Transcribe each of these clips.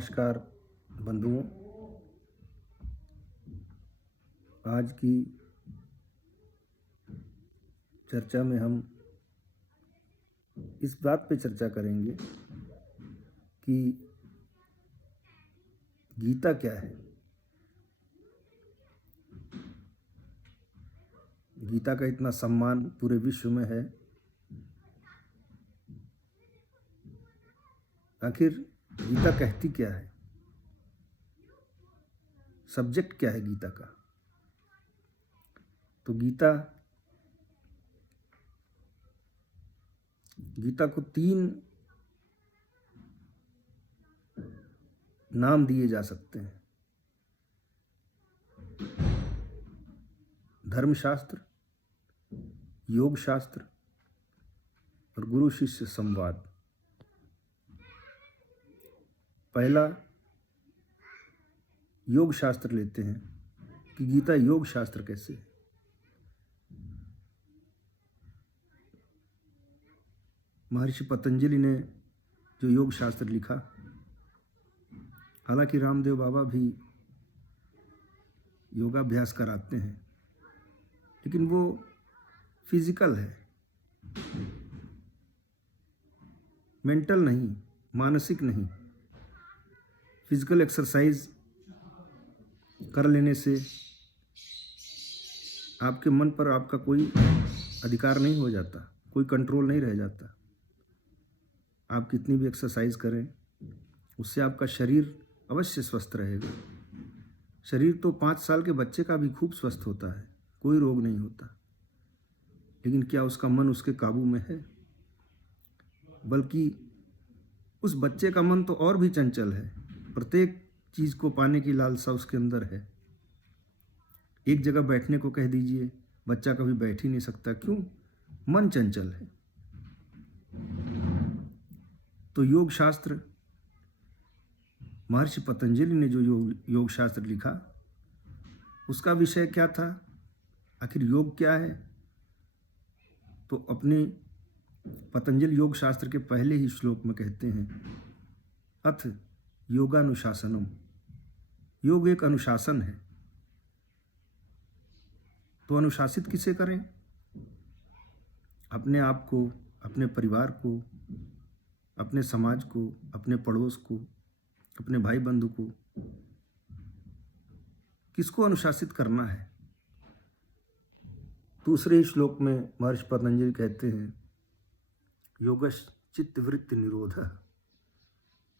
नमस्कार बंधुओं। आज की चर्चा में हम इस बात पे चर्चा करेंगे कि गीता क्या है। गीता का इतना सम्मान पूरे विश्व में है, आखिर गीता कहती क्या है, सब्जेक्ट क्या है गीता का। तो गीता को 3 नाम दिए जा सकते हैं: धर्मशास्त्र, योग शास्त्र और गुरु शिष्य संवाद। पहला योग शास्त्र लेते हैं कि गीता योग शास्त्र कैसे है। महर्षि पतंजलि ने जो योग शास्त्र लिखा, हालांकि रामदेव बाबा भी योगाभ्यास कराते हैं, लेकिन वो फिजिकल है, मेंटल नहीं, मानसिक नहीं। फिजिकल एक्सरसाइज कर लेने से आपके मन पर आपका कोई अधिकार नहीं हो जाता, कोई कंट्रोल नहीं रह जाता। आप कितनी भी एक्सरसाइज करें, उससे आपका शरीर अवश्य स्वस्थ रहेगा। शरीर तो 5 साल के बच्चे का भी खूब स्वस्थ होता है, कोई रोग नहीं होता, लेकिन क्या उसका मन उसके काबू में है? बल्कि उस बच्चे का मन तो और भी चंचल है, प्रत्येक चीज़ को पाने की लालसा उसके अंदर है। एक जगह बैठने को कह दीजिए, बच्चा कभी बैठ ही नहीं सकता। क्यों? मन चंचल है। तो योग शास्त्र, महर्षि पतंजलि ने जो योग शास्त्र लिखा, उसका विषय क्या था, आखिर योग क्या है। तो अपने पतंजलि योग शास्त्र के पहले ही श्लोक में कहते हैं, अथ योगानुशासनम। योग एक अनुशासन है। तो अनुशासित किसे करें? अपने आप को, अपने परिवार को, अपने समाज को, अपने पड़ोस को, अपने भाई बंधु को, किसको अनुशासित करना है। दूसरे ही श्लोक में महर्षि पतंजलि कहते हैं, योगश चित्त वृत्ति निरोध।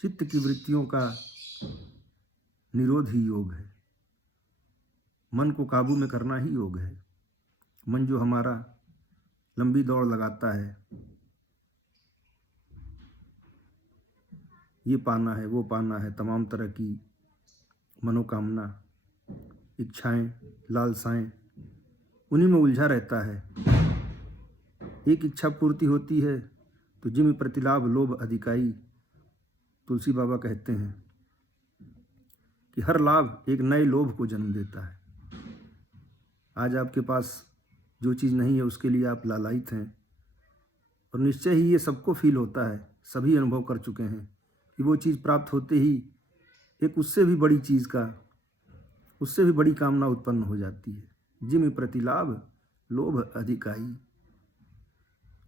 चित्त की वृत्तियों का निरोध ही योग है। मन को काबू में करना ही योग है। मन जो हमारा लंबी दौड़ लगाता है, ये पाना है, वो पाना है, तमाम तरह की मनोकामना, इच्छाएं, लालसाएं, उन्हीं में उलझा रहता है। एक इच्छा पूर्ति होती है तो जिम प्रतिलाभ लोभ अधिकाई। तुलसी बाबा कहते हैं कि हर लाभ एक नए लोभ को जन्म देता है। आज आपके पास जो चीज़ नहीं है उसके लिए आप लालायित हैं, और निश्चय ही ये सबको फील होता है, सभी अनुभव कर चुके हैं कि वो चीज़ प्राप्त होते ही एक उससे भी बड़ी चीज़ का, उससे भी बड़ी कामना उत्पन्न हो जाती है। जिम प्रतिलाभ लोभ अधिकाई।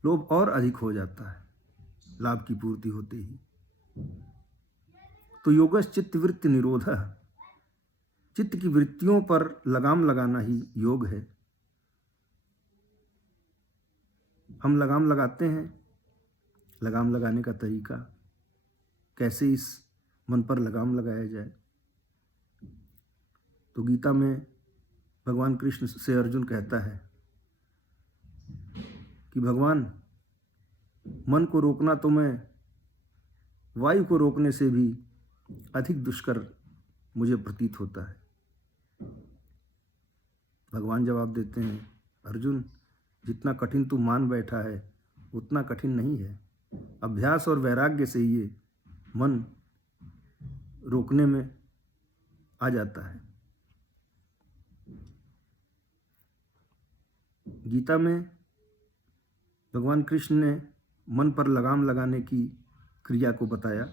लोभ और अधिक हो जाता है लाभ की पूर्ति होते ही। तो योगश चित्त वृत्ति निरोध। चित्त की वृत्तियों पर लगाम लगाना ही योग है। हम लगाम लगाते हैं। लगाम लगाने का तरीका, कैसे इस मन पर लगाम लगाया जाए। तो गीता में भगवान कृष्ण से अर्जुन कहता है कि भगवान, मन को रोकना तो मैं वायु को रोकने से भी अधिक दुष्कर मुझे प्रतीत होता है। भगवान जवाब देते हैं, अर्जुन, जितना कठिन तू मान बैठा है उतना कठिन नहीं है। अभ्यास और वैराग्य से ये मन रोकने में आ जाता है। गीता में भगवान कृष्ण ने मन पर लगाम लगाने की क्रिया को बताया।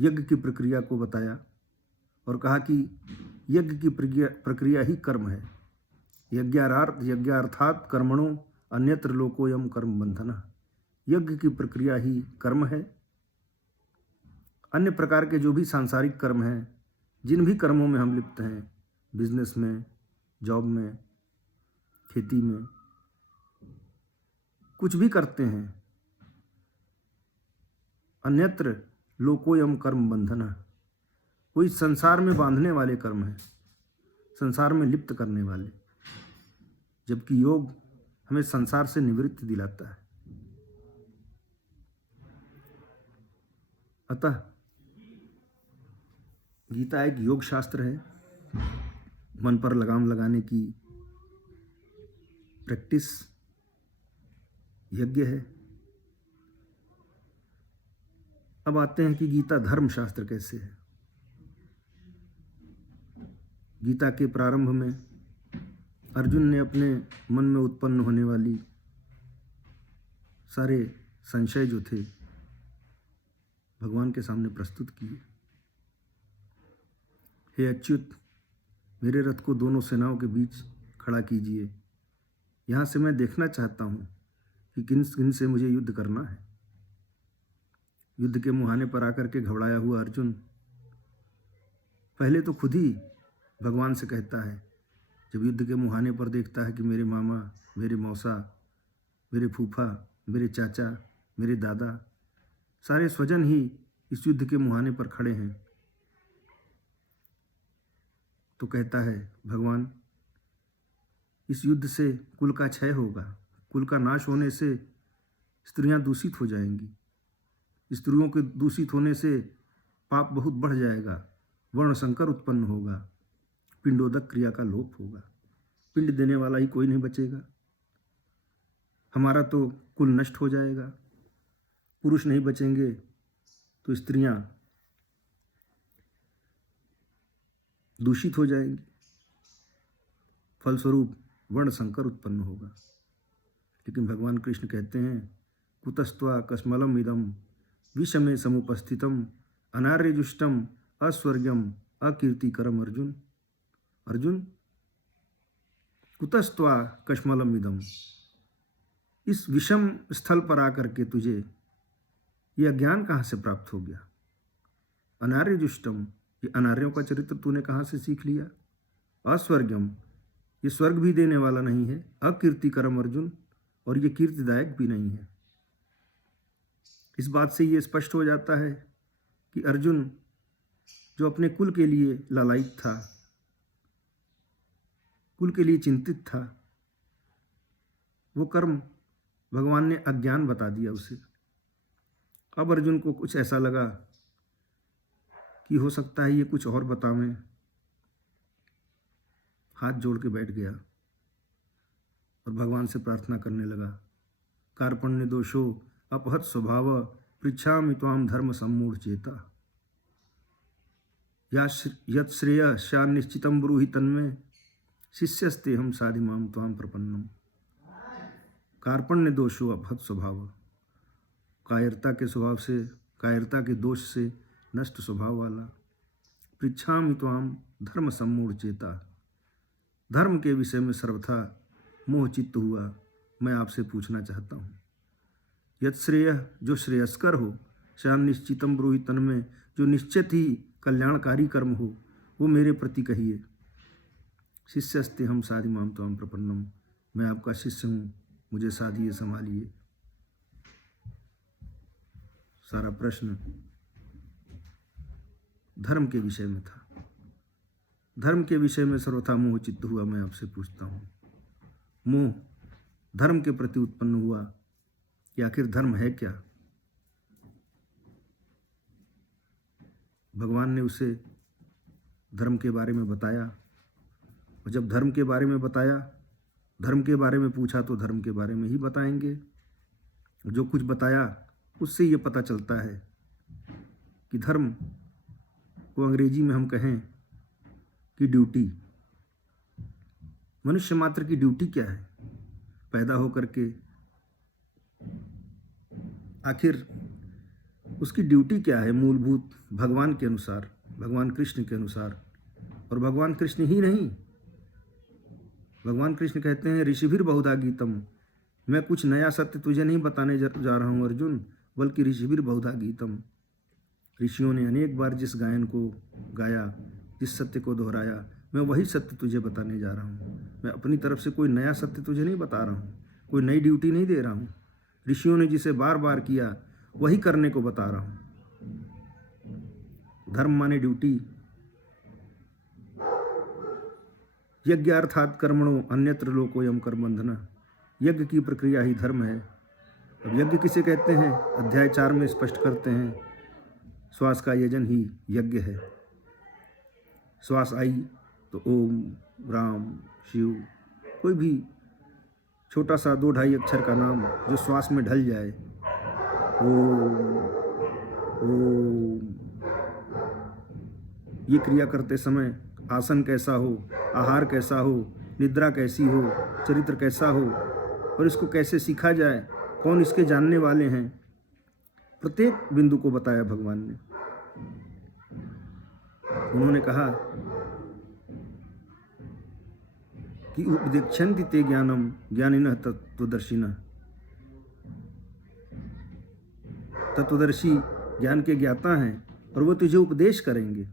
यज्ञ की प्रक्रिया को बताया और कहा कि यज्ञ की प्रक्रिया ही कर्म है। यज्ञार्थात कर्मणो अन्यत्र लोकोयम कर्म बंधनः। यज्ञ की प्रक्रिया ही कर्म है। अन्य प्रकार के जो भी सांसारिक कर्म हैं, जिन भी कर्मों में हम लिप्त हैं, बिजनेस में, जॉब में, खेती में, कुछ भी करते हैं, अन्यत्र लोकोयम कर्म बंधनः, कोई संसार में बांधने वाले कर्म हैं, संसार में लिप्त करने वाले, जबकि योग हमें संसार से निवृत्ति दिलाता है। अतः गीता एक योग शास्त्र है, मन पर लगाम लगाने की प्रैक्टिस यज्ञ है। अब आते हैं कि गीता धर्म शास्त्र कैसे है। गीता के प्रारंभ में अर्जुन ने अपने मन में उत्पन्न होने वाली सारे संशय जो थे भगवान के सामने प्रस्तुत किए। हे अच्युत, मेरे रथ को दोनों सेनाओं के बीच खड़ा कीजिए। यहाँ से मैं देखना चाहता हूँ कि किन किन से मुझे युद्ध करना है। युद्ध के मुहाने पर आकर के घबराया हुआ अर्जुन पहले तो खुद ही भगवान से कहता है, जब युद्ध के मुहाने पर देखता है कि मेरे मामा, मेरे मौसा, मेरे फूफा, मेरे चाचा, मेरे दादा, सारे स्वजन ही इस युद्ध के मुहाने पर खड़े हैं, तो कहता है भगवान, इस युद्ध से कुल का क्षय होगा, कुल का नाश होने से स्त्रियां दूषित हो जाएंगी, स्त्रियों के दूषित होने से पाप बहुत बढ़ जाएगा, वर्ण संकर उत्पन्न होगा, पिंडोदक क्रिया का लोप होगा, पिंड देने वाला ही कोई नहीं बचेगा, हमारा तो कुल नष्ट हो जाएगा, पुरुष नहीं बचेंगे तो स्त्रियां दूषित हो जाएंगी, फलस्वरूप वर्ण संकर उत्पन्न होगा। लेकिन भगवान कृष्ण कहते हैं, कुतस्त्वा कस्मलम इदम विषमे समुपस्थितम अनार्यजुष्टम अस्वर्गम अकीर्तिकरम। अर्जुन, अर्जुन, कुतस्त्वा कस्मलम इदम, इस विषम स्थल पर आकर के तुझे ये अज्ञान कहाँ से प्राप्त हो गया? अनार्यजुष्टम, ये अनार्यों का चरित्र तूने कहाँ से सीख लिया? अस्वर्गम, ये स्वर्ग भी देने वाला नहीं है, अकीर्तिकरम अर्जुन, और ये कीर्तिदायक भी नहीं है। इस बात से ये स्पष्ट हो जाता है कि अर्जुन जो अपने कुल के लिए लालायित था, कुल के लिए चिंतित था, वो कर्म भगवान ने अज्ञान बता दिया उसे। अब अर्जुन को कुछ ऐसा लगा कि हो सकता है ये कुछ और बतावें, हाथ जोड़ के बैठ गया और भगवान से प्रार्थना करने लगा, कार्पण्य दोषो अपहत स्वभाव पृच्छामि त्वाम धर्म सम्मूढ़ चेता यत् श्रेय श्यान निश्चितम ब्रूहि तन्मे शिष्यस्ते हम साधिमाम त्वाम प्रपन्नम। कार्पण्य दोषो अपहत स्वभाव, कायरता के स्वभाव से, कायरता के दोष से नष्ट स्वभाव वाला, पृच्छामि त्वाम धर्म सम्मूढ़ चेता, धर्म के विषय में सर्वथा मोह चित्त हुआ मैं आपसे पूछना चाहता हूँ। यत् श्रेय, जो श्रेयस्कर हो, श्याम निश्चितम ब्रूहि तन्मे, जो निश्चित ही कल्याणकारी कर्म हो, वो मेरे प्रति कहिए। शिष्यस्ते हम साधिमाम त्वाम प्रपन्नम, मैं आपका शिष्य हूँ, मुझे साधिए, संभालिए। सारा प्रश्न धर्म के विषय में था। धर्म के विषय में सर्वथा मोह चित्त हुआ मैं आपसे पूछता हूँ। मोह धर्म के प्रति उत्पन्न हुआ कि आखिर धर्म है क्या? भगवान ने उसे धर्म के बारे में बताया, और जब धर्म के बारे में बताया, धर्म के बारे में पूछा तो धर्म के बारे में ही बताएंगे। जो कुछ बताया उससे ये पता चलता है कि धर्म को अंग्रेजी में हम कहें कि ड्यूटी, मनुष्य मात्र की ड्यूटी क्या है? पैदा होकर के आखिर उसकी ड्यूटी क्या है मूलभूत भगवान के अनुसार, भगवान कृष्ण के अनुसार। और भगवान कृष्ण ही नहीं, भगवान कृष्ण कहते हैं ऋषिभिर बहुधा गीतम, मैं कुछ नया सत्य तुझे नहीं बताने जा रहा हूँ अर्जुन, बल्कि ऋषिभिर बहुधा गीतम, ऋषियों ने अनेक बार जिस गायन को गाया, जिस सत्य को दोहराया, मैं वही सत्य तुझे बताने जा रहा हूँ। मैं अपनी तरफ से कोई नया सत्य तुझे नहीं बता रहा हूँ, कोई नई ड्यूटी नहीं दे रहा हूँ। ऋषियों ने जिसे बार बार किया वही करने को बता रहा हूँ। धर्म माने ड्यूटी। यज्ञ अर्थात कर्मणो अन्यत्र लोकोयम कर्मबंधना, यज्ञ की प्रक्रिया ही धर्म है। अब यज्ञ किसे कहते हैं, अध्याय 4 में स्पष्ट करते हैं, श्वास का यजन ही यज्ञ है। श्वास आई तो ओम, राम, शिव, कोई भी छोटा सा 2-2.5 अक्षर का नाम जो श्वास में ढल जाए, ओम ओम। ये क्रिया करते समय आसन कैसा हो, आहार कैसा हो, निद्रा कैसी हो, चरित्र कैसा हो, और इसको कैसे सीखा जाए, कौन इसके जानने वाले हैं, प्रत्येक बिंदु को बताया भगवान ने। उन्होंने कहा कि उपदेक्षन्ति ते ज्ञानम ज्ञानिनः तत्त्वदर्शिनः, तत्वदर्शी ज्ञान के ज्ञाता हैं और वो तुझे उपदेश करेंगे।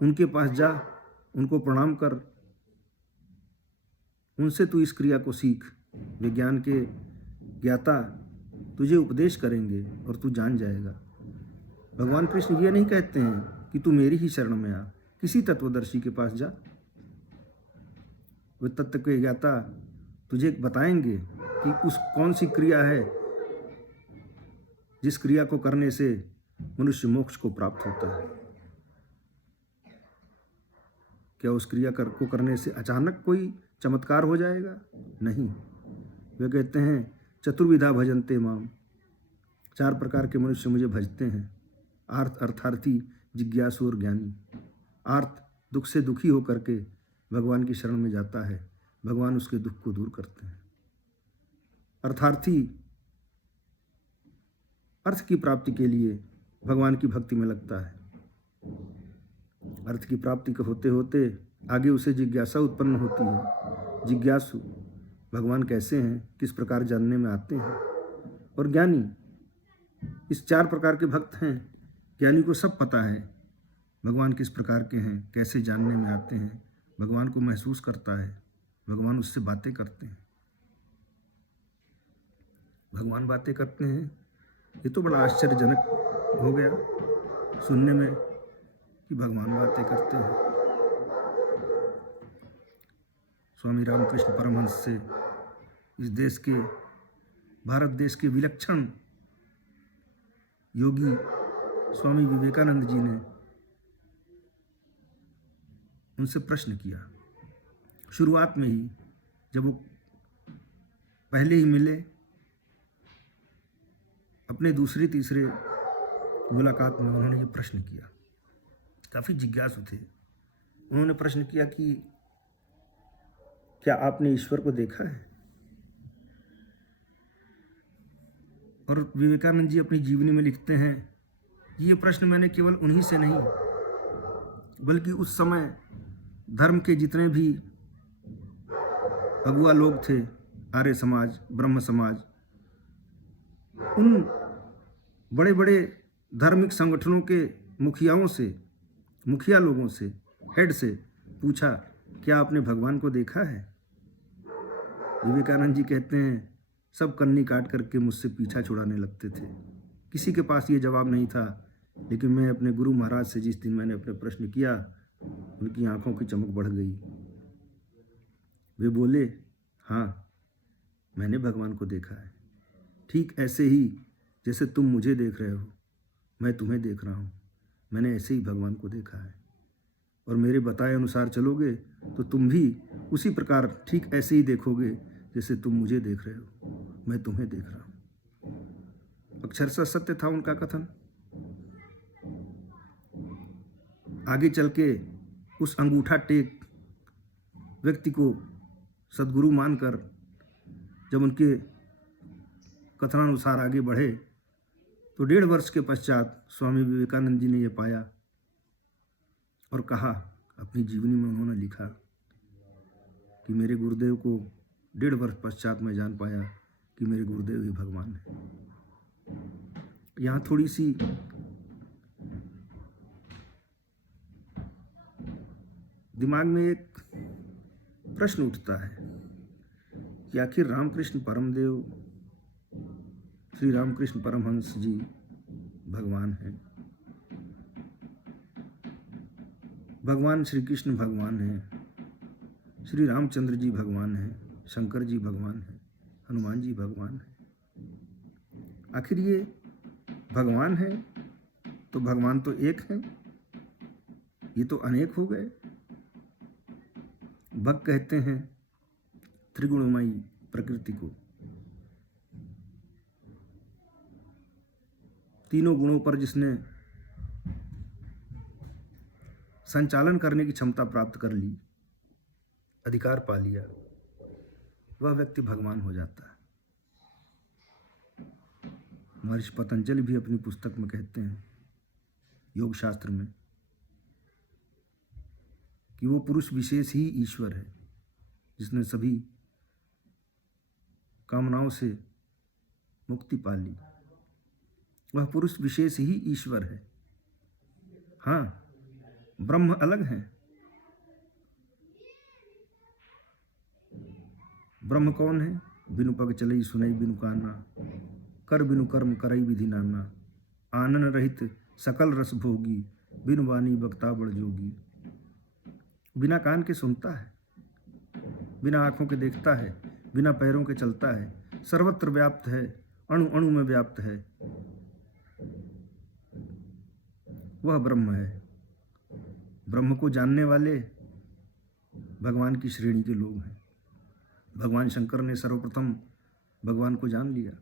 उनके पास जा, उनको प्रणाम कर, उनसे तू इस क्रिया को सीख। विज्ञान के ज्ञाता तुझे उपदेश करेंगे और तू जान जाएगा। भगवान कृष्ण ये नहीं कहते हैं कि तू मेरी ही शरण में आ, किसी तत्वदर्शी के पास जा। वे तत्व के ज्ञाता तुझे बताएंगे कि उस कौन सी क्रिया है जिस क्रिया को करने से मनुष्य मोक्ष को प्राप्त होता है। क्या उस क्रिया को करने से अचानक कोई चमत्कार हो जाएगा? नहीं। वे कहते हैं चतुर्विधा भजन्ते माम, 4 प्रकार के मनुष्य मुझे भजते हैं, आर्त अर्थार्थी, जिज्ञासु और ज्ञानी। आर्त दुख से दुखी होकर के भगवान की शरण में जाता है, भगवान उसके दुख को दूर करते हैं। अर्थार्थी अर्थ की प्राप्ति के लिए भगवान की भक्ति में लगता है। अर्थ की प्राप्ति को होते होते आगे उसे जिज्ञासा उत्पन्न होती है। जिज्ञासु भगवान कैसे हैं, किस प्रकार जानने में आते हैं। और ज्ञानी, इस 4 प्रकार के भक्त हैं। ज्ञानी को सब पता है भगवान किस प्रकार के हैं, कैसे जानने में आते हैं, भगवान को महसूस करता है, भगवान उससे बातें करते हैं। भगवान बातें करते हैं, ये तो बड़ा आश्चर्यजनक हो गया सुनने में कि भगवान बातें करते हैं। स्वामी रामकृष्ण परमहंस से इस देश के, भारत देश के विलक्षण योगी स्वामी विवेकानंद जी ने उनसे प्रश्न किया शुरुआत में ही, जब वो पहले ही मिले, अपने दूसरे तीसरे मुलाकात में उन्होंने ये प्रश्न किया। काफ़ी जिज्ञासु थे। उन्होंने प्रश्न किया कि क्या आपने ईश्वर को देखा है? और विवेकानंद जी अपनी जीवनी में लिखते हैं, ये प्रश्न मैंने केवल उन्हीं से नहीं, बल्कि उस समय धर्म के जितने भी अगुआ लोग थे, आर्य समाज, ब्रह्म समाज, उन बड़े बड़े धार्मिक संगठनों के मुखिया लोगों से, हेड से पूछा, क्या आपने भगवान को देखा है? विवेकानंद जी कहते हैं, सब कन्नी काट करके मुझसे पीछा छुड़ाने लगते थे। किसी के पास ये जवाब नहीं था। लेकिन मैं अपने गुरु महाराज से जिस दिन मैंने अपने प्रश्न किया, उनकी आंखों की चमक बढ़ गई। वे बोले, हाँ, मैंने भगवान को देखा है। ठीक ऐसे ही जैसे तुम मुझे देख रहे हो, मैं तुम्हें देख रहा हूँ। मैंने ऐसे ही भगवान को देखा है। और मेरे बताए अनुसार चलोगे तो तुम भी उसी प्रकार ठीक ऐसे ही देखोगे जैसे तुम मुझे देख रहे हो, मैं तुम्हें देख रहा हूँ। अक्षरशः सत्य था उनका कथन। आगे चल के उस अंगूठा टेक व्यक्ति को सद्गुरु मानकर जब उनके कथनानुसार आगे बढ़े तो 1.5 वर्ष के पश्चात स्वामी विवेकानंद जी ने यह पाया और कहा, अपनी जीवनी में उन्होंने लिखा कि मेरे गुरुदेव को 1.5 वर्ष पश्चात मैं जान पाया कि मेरे गुरुदेव ही भगवान है। यहाँ थोड़ी सी दिमाग में एक प्रश्न उठता है कि आखिर रामकृष्ण परमदेव, श्री रामकृष्ण परमहंस जी भगवान हैं, भगवान श्री कृष्ण भगवान हैं, श्री रामचंद्र जी भगवान हैं, शंकर जी भगवान हैं, हनुमान जी भगवान हैं। आखिर ये भगवान हैं तो भगवान तो एक हैं, ये तो अनेक हो गए। भक्त कहते हैं त्रिगुणमयी प्रकृति को, तीनों गुणों पर जिसने संचालन करने की क्षमता प्राप्त कर ली, अधिकार पा लिया, वह व्यक्ति भगवान हो जाता है। महर्षि पतंजलि भी अपनी पुस्तक में कहते हैं, योग शास्त्र में, कि वो पुरुष विशेष ही ईश्वर है जिसने सभी कामनाओं से मुक्ति पा ली। वह पुरुष विशेष ही ईश्वर है। हाँ, ब्रह्म अलग है। ब्रह्म कौन है? बिनु पग चलई सुनई बिनु काना, कर बिनु कर्म करई विधि नाना, आनन रहित सकल रस भोगी, बिनु वाणी बक्ता बड़ जोगी। बिना कान के सुनता है, बिना आंखों के देखता है, बिना पैरों के चलता है, सर्वत्र व्याप्त है, अणु अणु में व्याप्त है, वह ब्रह्म है। ब्रह्म को जानने वाले भगवान की श्रेणी के लोग हैं। भगवान शंकर ने सर्वप्रथम भगवान को जान लिया।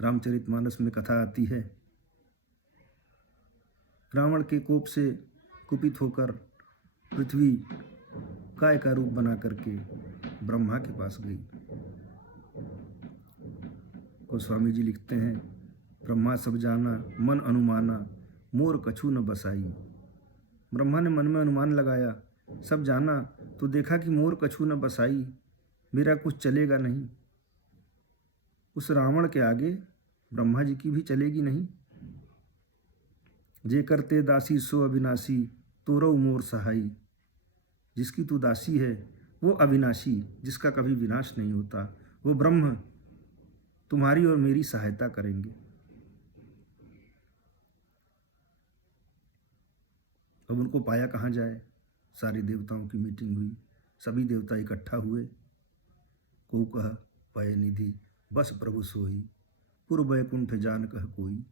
रामचरितमानस में कथा आती है, रावण के कोप से कुपित होकर पृथ्वी काय का रूप बना करके ब्रह्मा के पास गई। गोस्वामी जी लिखते हैं, ब्रह्मा सब जाना मन अनुमाना, मोर कछु न बसाई। ब्रह्मा ने मन में अनुमान लगाया, सब जाना तो देखा कि मोर कछु न बसाई, मेरा कुछ चलेगा नहीं। उस रावण के आगे ब्रह्मा जी की भी चलेगी नहीं। जे करते दासी सो अविनाशी, तोरऊ मोर सहाई। जिसकी तू दासी है वो अविनाशी, जिसका कभी विनाश नहीं होता, वो ब्रह्म तुम्हारी और मेरी सहायता करेंगे। अब उनको पाया कहाँ जाए? सारे देवताओं की मीटिंग हुई, सभी देवता इकट्ठा हुए। को कह पाए निधि बस प्रभु सोई, पुर बैकुंठ जान कह कोई।